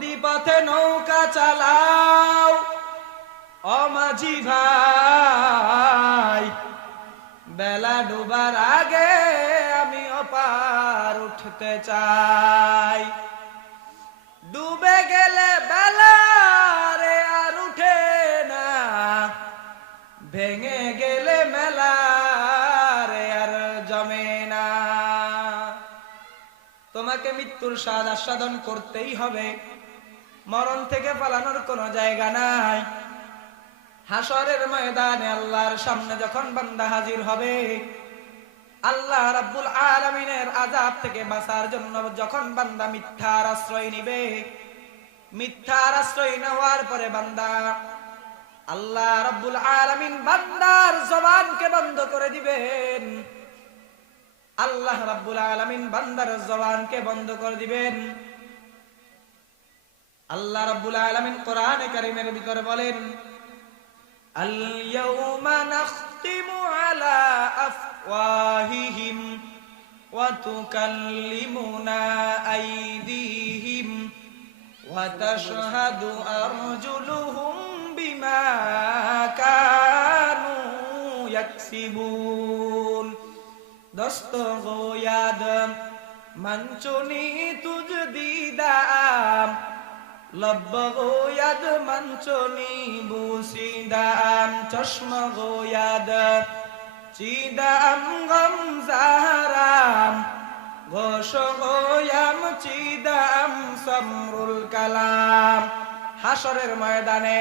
নদী পথে নৌকা চালাও ও মাঝি ভাই, বেলা ডুবার আগে আমি ওপার উঠতে চাই। ডুবে গেলে বেলা রে আর উঠে না, ভেঙে গেলে মেলা রে আর জমে না। তোমাকে মৃত্যুর স্বাদ আস্বাদন করতেই হবে, মরণ থেকে পালানোর কোনো জায়গা নাই। হাসরের ময়দানে আল্লাহর সামনে যখন বান্দা হাজির হবে, আল্লাহ রাব্বুল আলামিনের আযাব থেকে বাঁচার জন্য যখন বান্দা মিথ্যার আশ্রয় নিবে, মিথ্যার আশ্রয় নেওয়ার পরে বান্দা, আল্লাহ রাব্বুল আলামিন বান্দার জবানকে বন্ধ করে দিবেন। আল্লাহ রাব্বুল আলামিন বান্দার জবানকে বন্ধ করে দিবেন। আল্লাহ রাব্বুল আলামিন কোরআনে কারীমের ভিতরে বলেন, আল ইয়াউমা নাখতিমু আলা আফওয়াহিহিম ওয়া তুকাল্লিমুনা আইদিহিম ওয়া তাশহাদু আরজুলুহুম বিমা কানু ইয়াকসিবুন। দোস্ত গো ইয়াদ মঞ্চুনি তুজ দিদাম, লব্ব গো ইয়াদ মঞ্চুনি বুসিদাম, চশমা গো ইয়াদ চিদাম গম জাহরাম, ঘোষ গো ইয়াম চিদাম সমরুল কালাম। হাসরের ময়দানে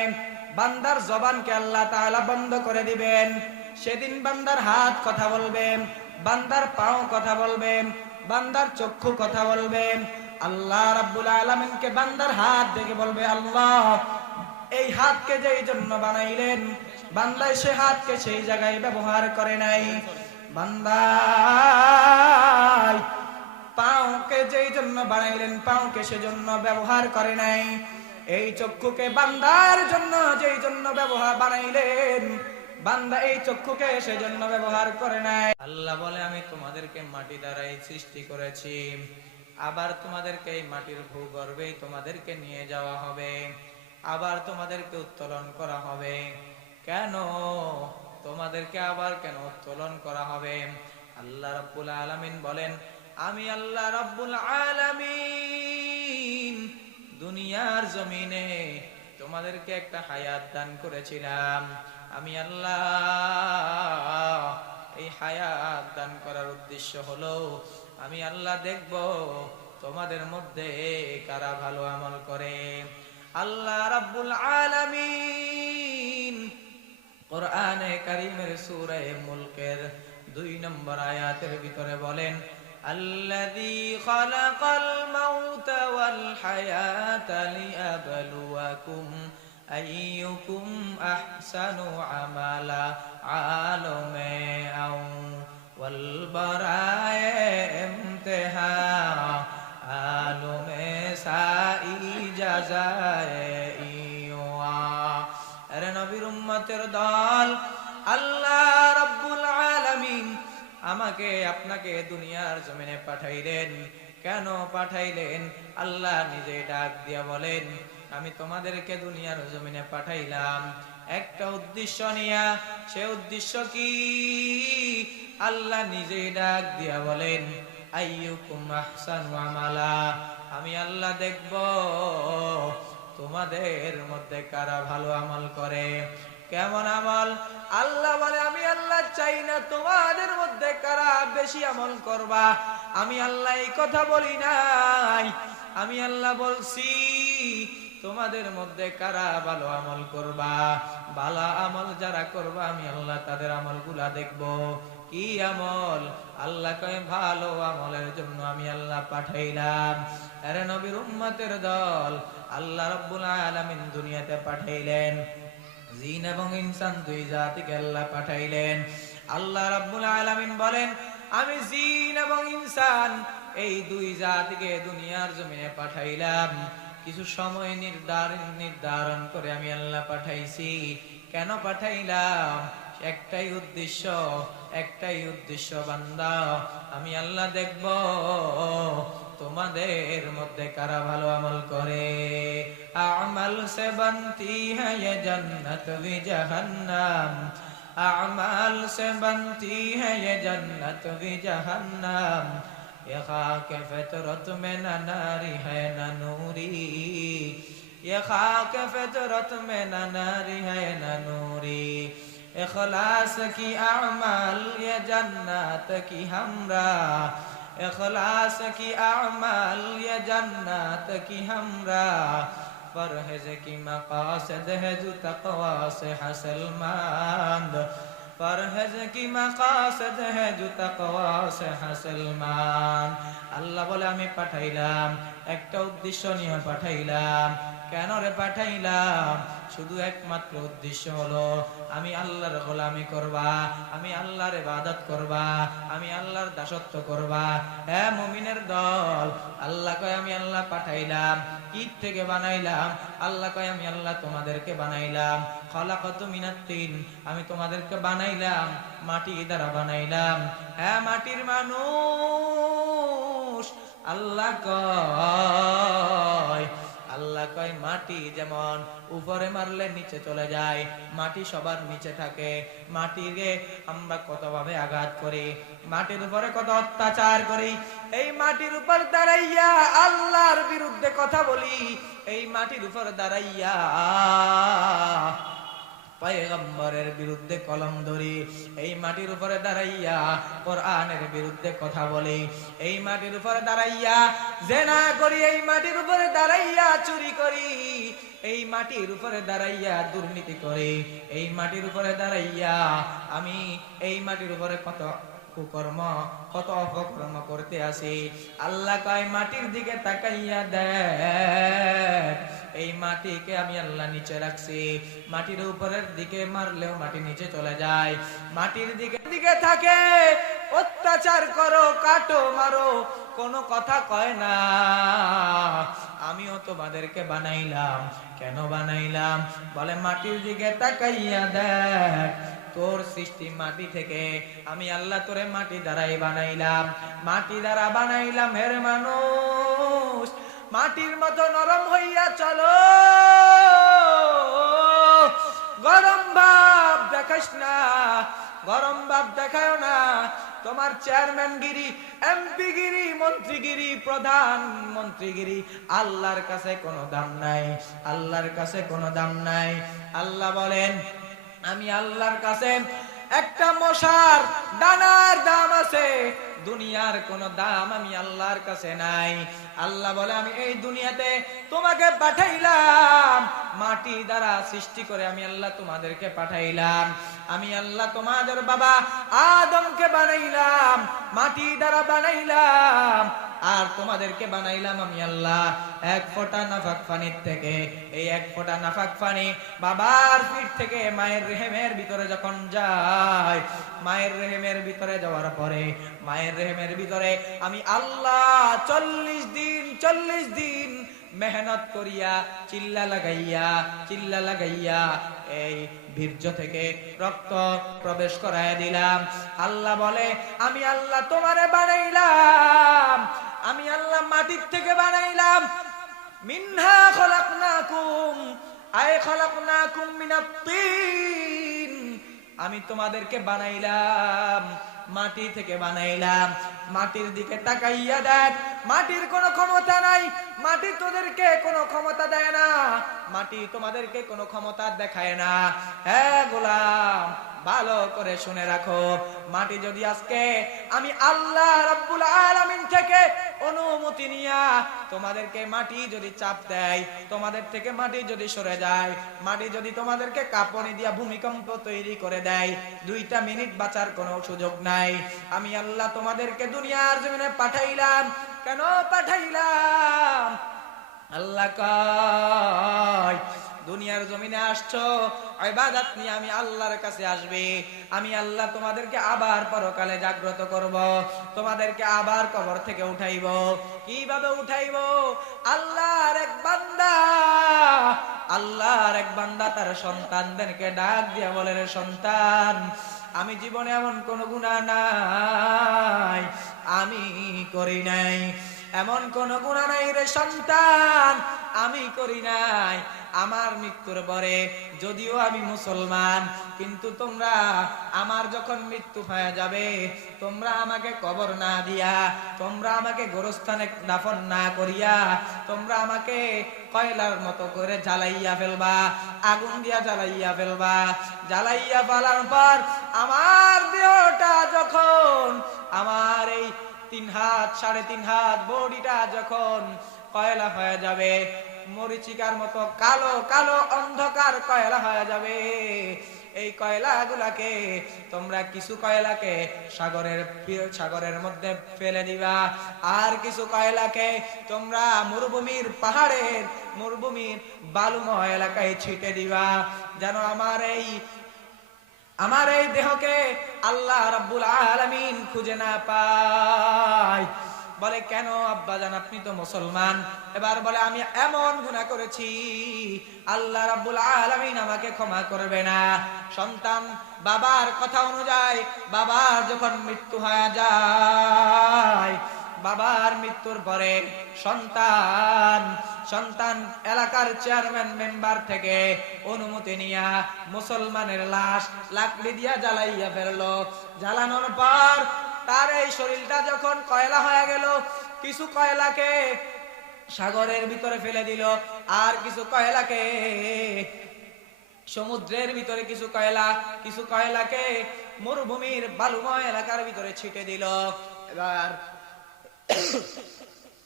বান্দার জবানকে আল্লাহ তাআলা বন্ধ করে দিবেন। সেদিন বান্দার হাত কথা বলবে, বান্দার পাও কথা বলবে, বান্দার চক্ষু কথা বলবে। আল্লাহ রাব্বুল আলামিনকে বান্দার হাত দেখে বলবে, আল্লাহ এই হাতকে যেই জন্য বানাইলেন, বান্দা সে হাতকে সেই জায়গায় ব্যবহার করে নাই। বান্দা পাওকে যেই জন্য বানাইলেন, পাওকে সেজন্য ব্যবহার করে নাই। এই চক্ষুকে বান্দার জন্য যেই জন্য ব্যবহার বানাইলেন, বান্দা এই চক্ষুকে সেজন্য ব্যবহার করে নাই। আল্লাহ বলে, আমি তোমাদেরকে মাটি দ্বারাই সৃষ্টি করেছি, আবার তোমাদেরকে এই মাটির ভূগর্ভে তোমাদেরকে নিয়ে যাওয়া হবে, আবার তোমাদেরকে উত্তোলন করা হবে। কেন তোমাদেরকে আবার কেন উত্তোলন করা হবে? আল্লাহ রাব্বুল আলামিন বলেন, আমি আল্লাহ রাব্বুল আলামিন দুনিয়ার জমিনে তোমাদেরকে একটা হায়াত দান করেছিলাম। আমি আল্লাহ এই হায়াত দান করার উদ্দেশ্য হলো, আমি আল্লাহ দেখব তোমাদের মধ্যে কারা ভালো আমল করে। আল্লাহ রাব্বুল আলামিন কোরআনে কারীমের সূরা মুলকের 2 নম্বর আয়াতের ভিতরে বলেন, আল্লাযী খালাকাল মাউতা ওয়াল হায়াতা লিয়াবলুয়াকুম আইয়ুকুম আহসানু আমালা আলমে আও ওয়াল বারায়ে ইমতিহা আলমে সাই জাযায়ে ইয়া। আরে নবীর উম্মতের দল, আল্লাহ রাব্বুল আলামিন আমাকে আপনাকে দুনিয়ার জমিনে পাঠাইলেন। কেন পাঠাইলেন? আল্লাহ নিজে ডাক দিয়া বলেন, আমি তোমাদেরকে দুনিয়ার জমিনে পাঠাইলাম একটা উদ্দেশ্য নিয়া। সে উদ্দেশ্য কি? আল্লাহ নিজে ডাক দিয়া বলেন, আইয়ুকুম আহসানু আমালা, আমি আল্লাহ দেখব তোমাদের মধ্যে কারা ভালো আমল করে। কেমন আমল? আল্লাহ বলে, আমি আল্লাহ চাই না তোমাদের মধ্যে কারা বেশি আমল করবা। আমি আল্লাহ এই কথা বলি নাই, আমি আল্লাহ বলছি তোমাদের মধ্যে কারা ভালো আমল করবা। ভালো আমল যারা করবা, আমি আল্লাহ তাদের আমলগুলা দেখব। কি আমল? আল্লাহ কয়, ভালো আমলের জন্য আমি আল্লাহ পাঠাইলাম। আরে নবীর উম্মতের দল, আল্লাহ রাব্বুল আলামিন দুনিয়াতে পাঠাইলেন জিন এবং ইনসান, দুই জাতিকে আল্লাহ পাঠাইলেন। আল্লাহ রাব্বুল আলামিন বলেন, আমি জিন এবং ইনসান এই দুই জাতিকে দুনিয়ার জমিনে পাঠাইলাম। কিছু সময় নির্ধারণ করে আমি আল্লাহ পাঠাইছি। কেন পাঠাইলাম? একটাই উদ্দেশ্য বান্দা, আমি আল্লাহ দেখব তোমাদের মধ্যে কারা ভালো আমল করে। अमाल से बनती है ये जन्नत भी जहन्नम, अमाल से बनती है ये जन्नत भी जहन्नम, ये खाक फितरत में न नारी है न नूरी, ये खाक फितरत में न नारी है न नूरी, इखलास की अमाल ये जन्नत की हमरा, इखलास की अमाल ये जन्नत की हमरा, फरहेज की मकासद है जो तक़वा से हासिल मंद, फरहेज की मकासद है जो तक़वा से हासिल मंद। আল্লাহ বলে আমি পাঠাইলাম, একটা উদ্দেশ্য নিয়ে পাঠাইলাম। কেন রে পাঠাইলাম? শুধু একমাত্র উদ্দেশ্য হলো আমি আল্লাহর গোলামি করবা, আমি আল্লাহর ইবাদত করবা, আমি আল্লাহর দাসত্ব করবা। হে মুমিনের দল, আল্লাহ কয় আমি আল্লাহ পাঠাইলাম। কি থেকে বানাইলাম? আল্লাহ কয় আমি আল্লাহ তোমাদেরকে বানাইলাম। খলাকাতু মিনাত তিন, আমি তোমাদেরকে বানাইলাম মাটি দ্বারা বানাইলাম। হ্যাঁ মাটির মানুষ। আল্লাহ কয় মাটি যেমন উপরে মারলে নিচে চলে যায়, মাটি সবার নিচে থাকে। মাটিকে আমরা কতভাবে আঘাত করি, মাটির উপরে কত অত্যাচার করি। এই মাটির উপর দাঁড়াইয়া আল্লাহর বিরুদ্ধে কথা বলি, এই মাটির উপর দাঁড়াইয়া পয়গম্বরের বিরুদ্ধে কলম ধরি, এই মাটির উপরে দাঁড়াইয়া কোরআনের বিরুদ্ধে কথা বলি, এই মাটির উপরে দাঁড়াইয়া জিনা করি, এই মাটির উপরে দাঁড়াইয়া চুরি করি, এই মাটির উপরে দাঁড়াইয়া দুর্নীতি করি, এই মাটির উপরে দাঁড়াইয়া আমি এই মাটির উপরে কত কুকর্ম কত অপকর্ম করতে আসি। আল্লাহ কয় মাটির দিকে তাকাইয়া দেখ, এই মাটিকে আমি আল্লাহ নিচে রাখছি। মাটির উপরের দিকে মারলেও মাটি নিচে চলে যায়, মাটির দিকে থাকে। অত্যাচার করো, কাটো, মারো, কোনো কথা কয় না। আমিও তোমাদেরকে বানাইলাম। কেন বানাইলাম? বলে মাটির দিকে তাকাইয়া দেখ, তোর সৃষ্টি মাটি থেকে, আমি আল্লাহ তোরে মাটি দ্বারাই বানাইলাম, মাটি দ্বারা বানাইলাম। হের মানুষ, মাটির মতো নরম হইয়া চলো, গরম ভাব দেখাস না, গরম ভাব দেখায় না। তোমার চেয়ারম্যানগিরি, এমপিগিরি, মন্ত্রীগিরি, প্রধানমন্ত্রীগিরি আল্লাহর কাছে কোনো দাম নাই, আল্লাহর কাছে কোনো দাম নাই। আল্লাহ বলেন আমি আল্লাহর কাছে একটা মশার দানার দাম আছে, দুনিয়ার কোন দাম আমি আল্লাহর কাছে নাই। আল্লাহ বলে আমি এই দুনিয়াতে তোমাকে পাঠাইলাম, মাটি দ্বারা সৃষ্টি করে আমি আল্লাহ তোমাদেরকে পাঠাইলাম। আমি আল্লাহ তোমাদের বাবা আদমকে বানাইলাম, মাটি দ্বারা বানাইলাম। আর তোমাদেরকে বানাইলাম আমি আল্লাহ এক ফোঁটা নাফাক পানির থেকে। এই এক ফোঁটা নাফাক পানি বাবার পিঠ থেকে মায়ের রেহেমের ভিতরে যখন যায়, মায়ের রেহেমের ভিতরে যাওয়ার পরে মায়ের রেহেমের ভিতরে আমি আল্লাহ 40 দিন মেহনত করিয়া চিল্লা লাগাইয়া এই বীর্য থেকে রক্ত প্রবেশ করায় দিলাম। আল্লাহ বলে আমি আল্লাহ তোমারে বানাইলাম, আমি আল্লাহ মাটির থেকে বানাইলাম। মিনহা খলাকনাকুম আয় খলাকনাকুম মিনাত তিন, আমি তোমাদেরকে বানাইলাম মাটি থেকে বানাইলাম। মাটির দিকে তাকাইয়া দেখ, মাটির কোনো ক্ষমতা নাই, মাটি তোদেরকে কোনো ক্ষমতা দেয় না, মাটি তোমাদেরকে কোনো ক্ষমতা দেখায় না। হ্যাঁ গোলাম, ভালো করে শুনে রাখো, মাটি যদি আজকে আমি আল্লাহ রাব্বুল আলামিন থেকে অনুমতি নিয়া তোমাদেরকে মাটি যদি চাপ দেয়, তোমাদের থেকে মাটি যদি সরে যায়, মাটি যদি তোমাদেরকে কাঁপুনি দিয়া ভূমিকম্প তৈরি করে দেয়, 2টা মিনিট বাঁচার কোনো সুযোগ নাই। আমি আল্লাহ তোমাদেরকে দুনিয়ার জমিনে পাঠাইলাম। কেন পাঠাইলাম? আল্লাহ কয় দুনিয়ার জমিনে আসছো ইবাদত নিয়ে, আমি আল্লাহর কাছে আসবে, আমি আল্লাহ তোমাদেরকে আবার পরকালে জাগ্রত করব, তোমাদেরকে আবার কবর থেকে উঠাইব। কিভাবে উঠাইব? আল্লাহর এক বান্দা তার সন্তানদেরকে ডাক দিয়া বলে, রে সন্তান, আমি জীবনে এমন কোন গুনাহ নাই আমি করি নাই, এমন কোন গুনাহ নাই রে সন্তান আমি করি নাই। আমার মৃত্যুর পরে যদিও আমি মুসলমান, কিন্তু তোমরা আমার যখন মৃত্যু হয়ে যাবে, তোমরা আমাকে কবর না দিয়া, তোমরা আমাকে গোরস্থানে দাফন না করিয়া, তোমরা আমাকে কয়লার মতো করে জ্বালাইয়া ফেলবা, আগুন দিয়া জ্বালাইয়া ফেলবা। জ্বালাইয়া ফেলার পর আমার দেহটা যখন, আমার এই 3 হাত 3.5 হাত বডিটা যখন কয়লা হয়ে যাবে, মরিচিকার মতো কালো কালো অন্ধকার কয়লা হয়ে যাবে, এই কয়লাগুলাকে তোমরা কিছু কয়লাকে সাগরের মধ্যে ফেলে দিবা, আর কিছু কয়লাকে তোমরা মরুভূমির পাহাড়ের মরুভূমির বালুময় এলাকায় ছিটে দিবা, যেন আমার এই দেহকে আল্লাহ রাব্বুল আলামিন খুঁজে না পায়। বলে কেন আব্বাজান আপনি তো মুসলমান? এবার বলে আমি এমন গুনাহ করেছি আল্লাহ রাব্বুল আলামিন আমাকে ক্ষমা করবে না। সন্তান বাবার কথা অনুযায়ী বাবার যখন মৃত্যু হয়ে যায়, বাবার মৃত্যুর পরে সন্তান এলাকার চেয়ারম্যান মেম্বার থেকে অনুমতি নিয়া মুসলমানের লাশ লাকড়ি দিয়া জ্বালাইয়া ফেললো। জ্বালানোর পর তার এই শরীরটা যখন কয়লা হয়ে গেল, কিছু কয়লাকে সাগরের ভিতরে ফেলে দিল, আর কিছু কয়লাকে সমুদ্রের ভিতরে, কিছু কয়লাকে মরুভূমির বালুময় এলাকার ভিতরে ছিটে দিল। এবার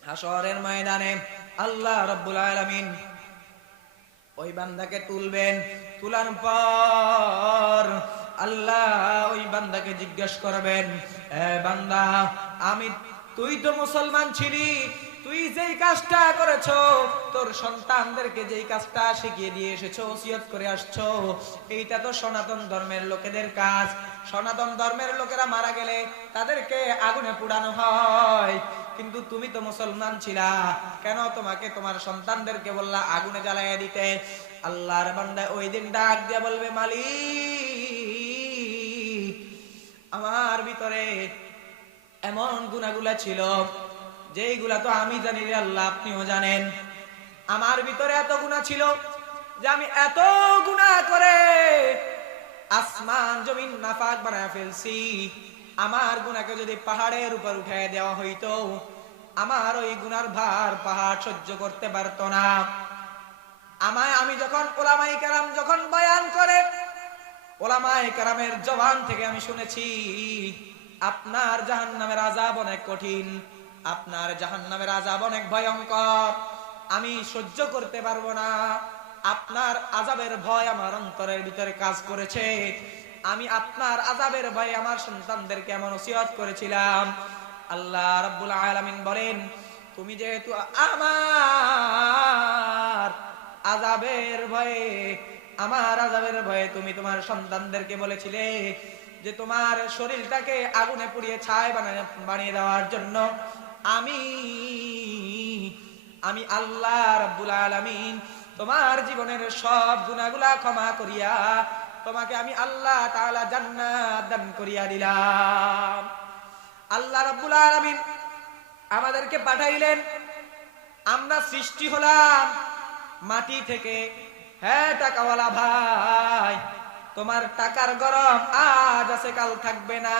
হাসরের ময়দানে আল্লাহ রাব্বুল আলামিন ওই বান্দাকে তুলবেন। তুলার পর আল্লাহ ওই বান্দাকে জিজ্ঞাসা করবেন, এ বান্দা, তুই তো মুসলমান ছিলি, তুই যেই কাজটা করেছো, তোর সন্তানদেরকে যেই কাজটা শিখিয়ে দিয়ে এসেছো, ওসিয়ত করে আসছো, এইটা তো সনাতন ধর্মের লোকেদের কাজ। সনাতন ধর্মের লোকেরা মারা গেলে তাদেরকে আগুনে পোড়ানো হয়, কিন্তু তুমি তো মুসলমান ছিলা, কেন তোমাকে তোমার সন্তানদেরকে বললা আগুনে জ্বালাইয়া দিতে? আল্লাহর বান্দা ওই দিন ডাক দিয়া বলবে, মালিক, আমার ভিতরে এমন গুনাহগুলা ছিল যেইগুলা তো আমি জানি রে আল্লাহ, আপনিও জানেন। আমার ভিতরে এত গুনাহ ছিল যে আমি এত গুনাহ করে আসমান জমিন নাপাক বানায় ফেলছি। আমার গুনাহকে যদি পাহাড়ের উপর উঠায় দেওয়া হইতো, আমার ওই গুনার ভার পাহাড় সহ্য করতে পারতো না। আমি যখন ওলামায়ে কেরাম যখন বয়ান করে, ওলামায়ে কেরামের জবান থেকে আমি শুনেছি, আপনার জাহান্নামের আযাব অনেক কঠিন, আপনার জাহান্নামের আযাব অনেক ভয়ঙ্কর, আমি সহ্য করতে পারবো না। আপনার আযাবের ভয় আমার অন্তরের ভিতরে কাজ করেছে। আমি আপনার আযাবের ভয়ে আমার সন্তানদেরকে এমন ওসিয়ত করেছিলাম। আল্লাহ রাব্বুল আলামিন বলেন, তুমি যেহেতু আমার আযাবের ভয়ে তুমি তোমার সন্তানদেরকে বলেছিলে যে তোমার শরীরটাকে আগুনে পুড়িয়ে ছাই বানিয়ে দেওয়ার জন্য আমি আল্লাহ রাব্বুল আলামিন তোমার জীবনের সব গুনাহগুলা ক্ষমা করিয়া তোমাকে আমি আল্লাহ তাআলা জান্নাত দান করিয়া দিলাম। আল্লাহ রাব্বুল আলামিন আমাদেরকে পাঠাইলেন, আমরা সৃষ্টি হলাম মাটি থেকে। হ্যাঁ টাকাওয়ালা ভাই, তোমার টাকার গরম আজ আছে কাল থাকবে না।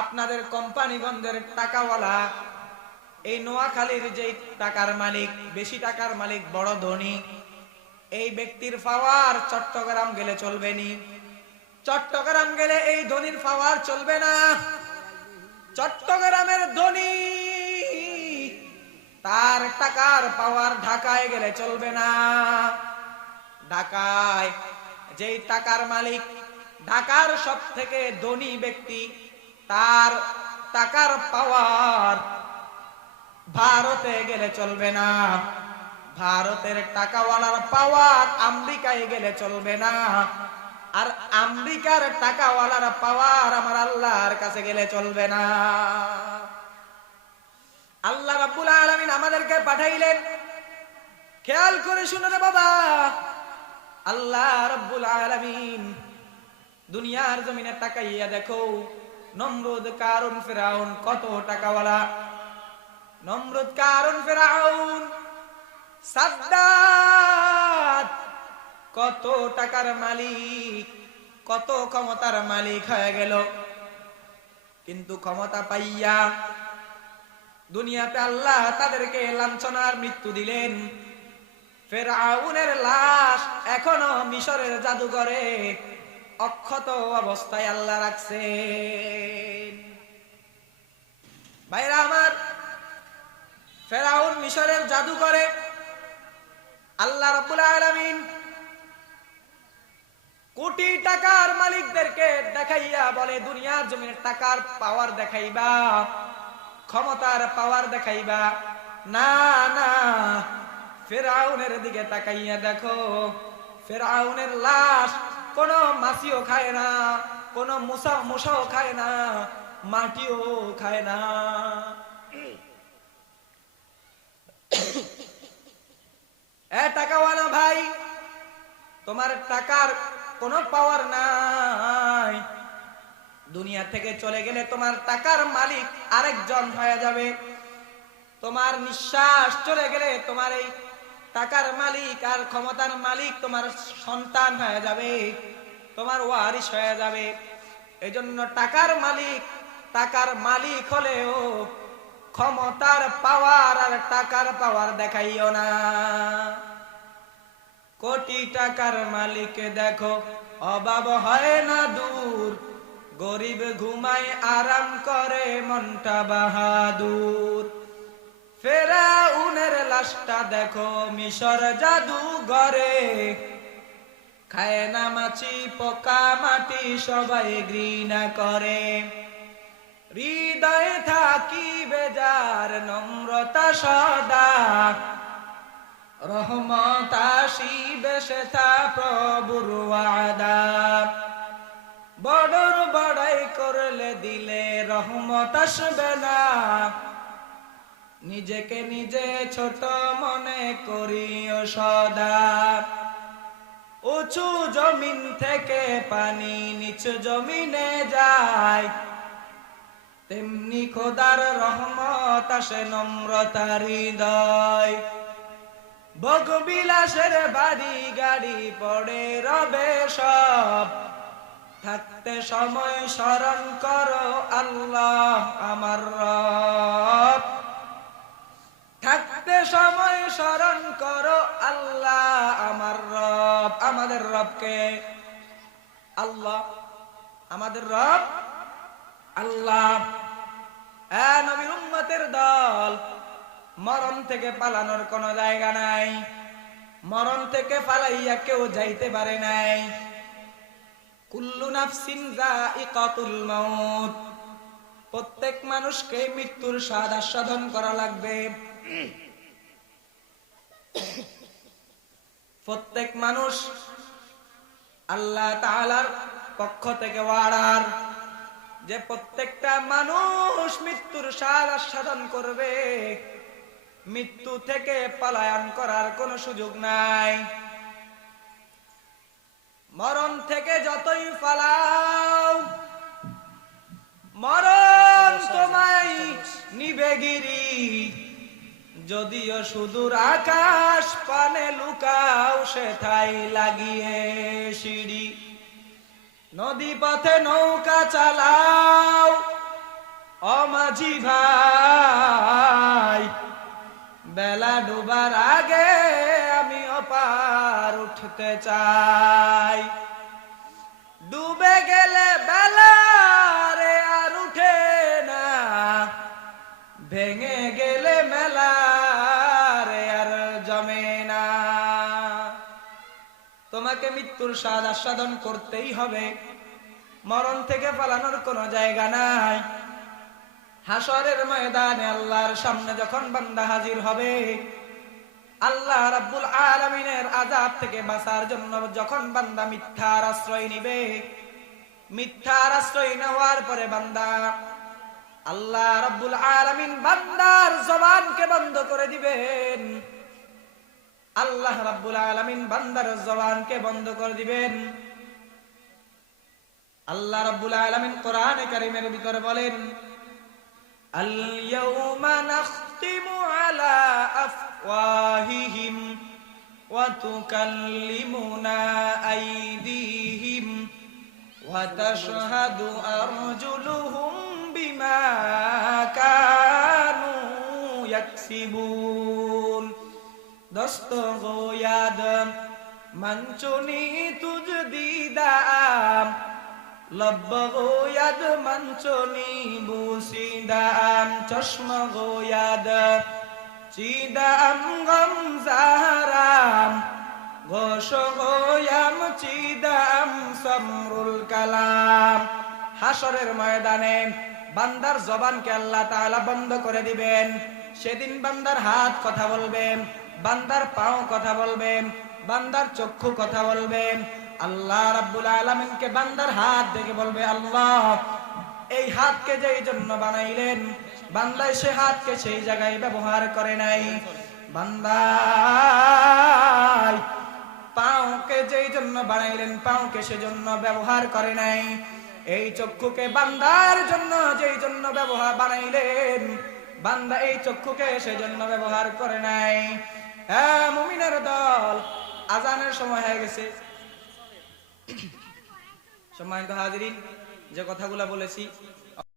আপনাদের কোম্পানিগঞ্জের টাকাওয়ালা, এই নোয়াখালীর যে টাকার মালিক, বেশি টাকার মালিক, বড় ধনী, এই ব্যক্তির পাওয়ার চট্টগ্রাম গেলে চলবে নি? চট্টগ্রাম গেলে এই ধনীর পাওয়ার চলবে না। চট্টগ্রামের ধনী, তার টাকার পাওয়ার ঢাকায় গেলে চলবে না। ঢাকায় যেই টাকার মালিক, ঢাকার সব থেকে ধনী ব্যক্তি, তার টাকার পাওয়ার ভারতে গেলে চলবে না। ভারতের টাকাওয়ালার পাওয়ার আমেরিকায় গেলে চলবে না। আর আমেরিকার টাকাওয়ালার পাওয়ার আমার আল্লাহর কাছে গেলে চলবে না। আল্লাহ রাব্বুল আলামিন আমাদেরকে পাঠাইলেন। খেয়াল করে শুনে বাবা, আল্লাহ রাব্বুল আলামিন দুনিয়ার জমিনে তাকাইয়া দেখো, নমরুদ, কারুন, ফিরাউন কত টাকাওয়ালা, নমরুদ, কারণ, ফেরাউন, সাদ্দাত কত টাকার মালিক, কত ক্ষমতার মালিক হয়ে গেল, কিন্তু ক্ষমতা পাইয়া দুনিয়াতে আল্লাহ তাদেরকে লাঞ্ছনার মৃত্যু দিলেন। ফেরাউনের লাশ এখনো মিশরের জাদুঘরে অক্ষত অবস্থায় আল্লাহ রাখছেন। ভাইরা আমার, ফেরাউন মিশরের জাদুঘরে আল্লাহ রাব্বুল আলামিন কোটি টাকার মালিকদেরকে দেখাইয়া বলে, দুনিয়ার জমিনের টাকার পাওয়ার দেখাইবা, ক্ষমতার পাওয়ার দেখাইবা না, না, ফেরাউনের দিকে তাকাইয়া দেখো, ফেরাউনের লাশ কোন মাছিও খায় না, কোন মশাও খায় না, মাটিও খায় না। এ টাকাওয়ালা ভাই, তোমার টাকার কোনো পাওয়ার নাই, দুনিয়া থেকে চলে গেলে তোমার টাকার মালিক আরেকজন হয়ে যাবে, তোমার নিঃশ্বাস চলে গেলে তোমার এই টাকার মালিক আর ক্ষমতার মালিক তোমার সন্তান হয়ে যাবে, তোমার ওয়ারিশ হয়ে যাবে। এই জন্য টাকার মালিক হলেও ক্ষমতার পাওয়ার আর টাকার পাওয়ার দেখাইও না। কোটি টাকার মালিক দেখো অভাব হয় না দূর, গরিব ঘুমায় আরাম করে মনটা বাহাদুর। ফেরাউনের লাশটা দেখো মিশর জাদুঘরে, খায় না মাছি পোকা মাটি সবাই ঘৃণা করে। হৃদয়ে থাকি বেজার নম্রতা সদা, রহমত আসিবে সেথা প্রভুর ওয়াদা। বড়র বড়াই করলে দিলে রহমত আসবে না, নিজেকে নিজে ছোট মনে করিও সদা। উঁচু জমিন থেকে পানি নিচু জমিনে যায়, তেমনি খোদার রহমত আসে নম্রতার হৃদয়। ভোগবিলাসের বাড়ি গাড়ি পড়ে রবে সব, থাকতে সময় স্মরণ করো আল্লাহ আমার রব। থাকতে সময় স্মরণ করো আল্লাহ আমার রব। আমাদের রবকে আল্লাহ, আমাদের রব আল্লাহ। নবীর উম্মতের দল, মরণ থেকে পালানোর কোন জায়গা নাই, মরণ থেকে পালাইয়া কেউ যাইতে পারে নাই। কুল্লু নাফসিন যায়িকাতুল মাউত, প্রত্যেক মানুষকে মৃত্যুর স্বাদ আস্বাদন করা লাগবে। প্রত্যেক মানুষ আল্লাহ তাআলার পক্ষ থেকে ওয়াদার যে প্রত্যেকটা মানুষ মৃত্যুর স্বাদ আস্বাদন করবে, মৃত্যু থেকে পলায়ন করার কোনো সুযোগ নাই। মরণ থেকে যতই পালাও, মরণ তোমায় নিবে গিরি। যদিও সুদূর আকাশ পানে লুকাও, সেথায় লাগিয়ে সিঁড়ি। নদী পথে নৌকা চালাও ও মাঝি ভাই, বেলা ডুবার আগে আমি ওপার উঠতে চাই। ডুবে গেলে বেলা রে আর উঠে না, ভেঙে গেলে মেলা রে আর জমে না। তোমাকে মৃত্যুর স্বাদ আস্বাদন করতেই হবে, মরণ থেকে পালানোর কোনো জায়গা নাই। হাসরের ময়দানে আল্লাহর সামনে যখন বান্দা হাজির হবে, আল্লাহ রাব্বুল আলামিনের আযাব থেকে বাঁচার জন্য যখন বান্দা মিথ্যার আশ্রয় নিবে, মিথ্যার আশ্রয় নেওয়ার পরে বান্দা, আল্লাহ রাব্বুল আলামিন বান্দার জবানকে বন্ধ করে দিবেন। আল্লাহ রাব্বুল আলামিন বান্দার জবানকে বন্ধ করে দিবেন। আল্লাহ রাব্বুল আলামিন কোরআনে কারীমের ভিতরে বলেন, আল ইয়াউমা নাখতিমু আলা আফওয়াহিহিম ওয়া তুকাল্লিমুনা আইদিহিম ওয়া তাশহাদু আরজুলুহুম বিমা কানু ইয়াকসিবুন। দোস্ত গো ইয়াদ मंचुनी तुझ दीदाम लब गो याद मंचुनी बूसीदाम चश्म गो याद चीदाम गम ज़हराम गोश गो याम चीदाम समरुल कलाम। হাসরের ময়দানে বান্দার জবানকে আল্লাহ তাআলা বন্ধ করে দিবেন। সেদিন বান্দার হাত কথা বলবে, বান্দার পাও কথা বলবে, বান্দার চক্ষু কথা বলবে। আল্লাহ রাব্বুল আলামিনকে বান্দার হাত দেখে বলবে, আল্লাহ এই হাতকে যেই জন্য বানাইলেন, বান্দা সে হাতকে সেই জায়গায় ব্যবহার করে নাই। বান্দা পাওকে যেই জন্য বানাইলেন, পাওকে সেজন্য ব্যবহার করে নাই। এই চক্ষুকে বান্দার জন্য যেই জন্য ব্যবহার বানাইলেন, বান্দা এই চক্ষুকে সেজন্য ব্যবহার করে নাই। হ্যাঁ মুমিনের দল, আজানের সময় হয়ে গেছে। সম্মানিত হাজিরিন, যে কথাগুলো বলেছি